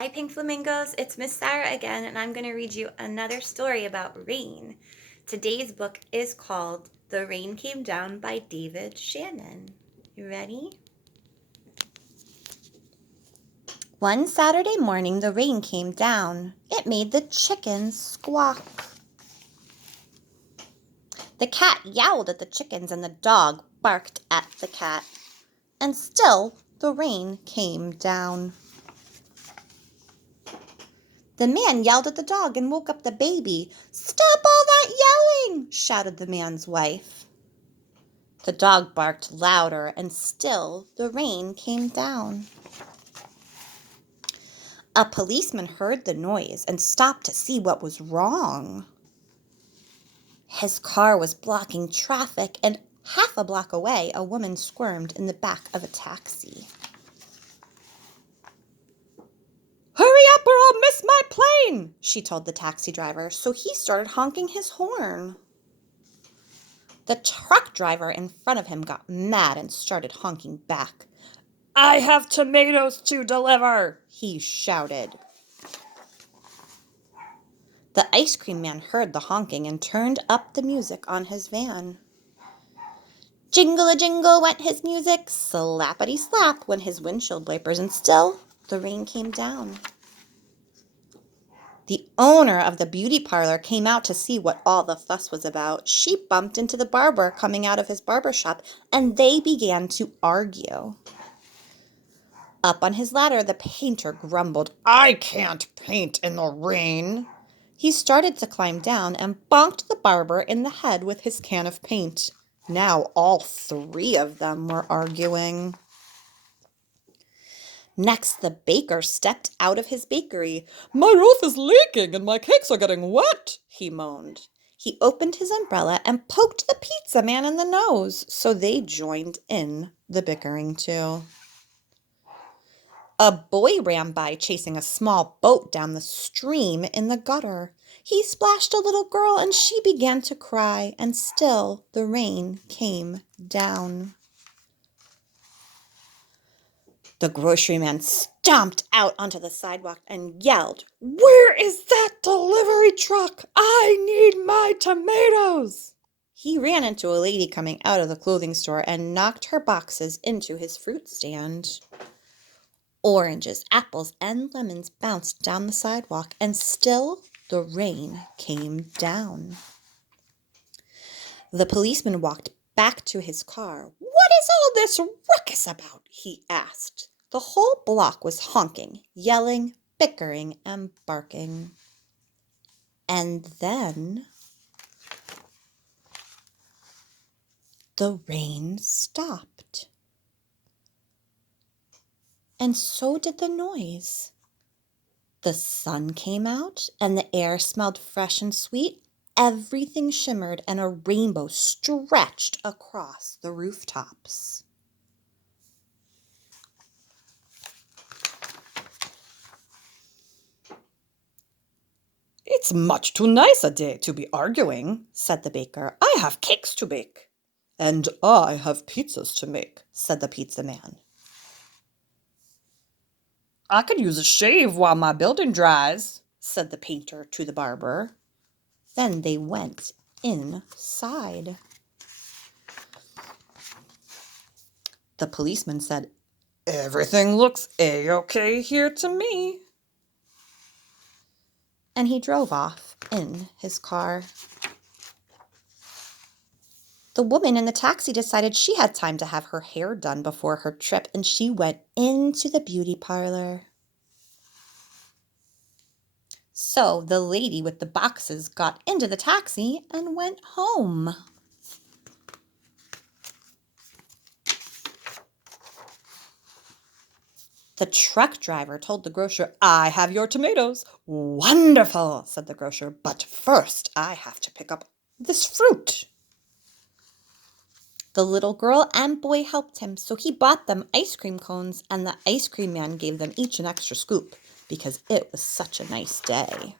Hi, Pink Flamingos. It's Miss Sarah again, and I'm going to read you another story about rain. Today's book is called The Rain Came Down by David Shannon. You ready? One Saturday morning, the rain came down. It made the chickens squawk. The cat yowled at the chickens, and the dog barked at the cat. And still, the rain came down. The man yelled at the dog and woke up the baby. "Stop all that yelling!" shouted the man's wife. The dog barked louder, and still the rain came down. A policeman heard the noise and stopped to see what was wrong. His car was blocking traffic, and half a block away, a woman squirmed in the back of a taxi. "Hurry up or I'll miss my plane," she told the taxi driver, so he started honking his horn. The truck driver in front of him got mad and started honking back. "I have tomatoes to deliver," he shouted. The ice cream man heard the honking and turned up the music on his van. Jingle-a-jingle went his music, slappity-slap went his windshield wipers, and still the rain came down. The owner of the beauty parlor came out to see what all the fuss was about. She bumped into the barber coming out of his barber shop, and they began to argue. Up on his ladder, the painter grumbled, "I can't paint in the rain." He started to climb down and bonked the barber in the head with his can of paint. Now all three of them were arguing. Next, the baker stepped out of his bakery. "My roof is leaking and my cakes are getting wet," he moaned. He opened his umbrella and poked the pizza man in the nose, so they joined in the bickering too. A boy ran by chasing a small boat down the stream in the gutter. He splashed a little girl and she began to cry, and still the rain came down. The grocery man stomped out onto the sidewalk and yelled, "Where is that delivery truck? I need my tomatoes!" He ran into a lady coming out of the clothing store and knocked her boxes into his fruit stand. Oranges, apples, and lemons bounced down the sidewalk, and still the rain came down. The policeman walked back to his car. "What is all this ruckus about?" he asked. The whole block was honking, yelling, bickering, and barking. And then the rain stopped. And so did the noise. The sun came out, and the air smelled fresh and sweet. Everything shimmered, and a rainbow stretched across the rooftops. "It's much too nice a day to be arguing," said the baker. "I have cakes to bake." "And I have pizzas to make," said the pizza man. "I could use a shave while my building dries," said the painter to the barber. Then they went inside. The policeman said, "Everything looks A-OK here to me." And he drove off in his car. The woman in the taxi decided she had time to have her hair done before her trip, and she went into the beauty parlor. So the lady with the boxes got into the taxi and went home. The truck driver told the grocer, "I have your tomatoes." "Wonderful," said the grocer, "but first I have to pick up this fruit." The little girl and boy helped him, so he bought them ice cream cones, and the ice cream man gave them each an extra scoop because it was such a nice day.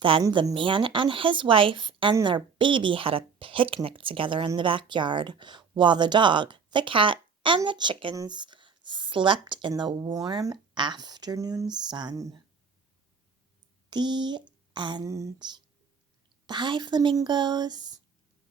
Then the man and his wife and their baby had a picnic together in the backyard, while the dog, the cat, and the chickens slept in the warm afternoon sun. The end. Bye, flamingos.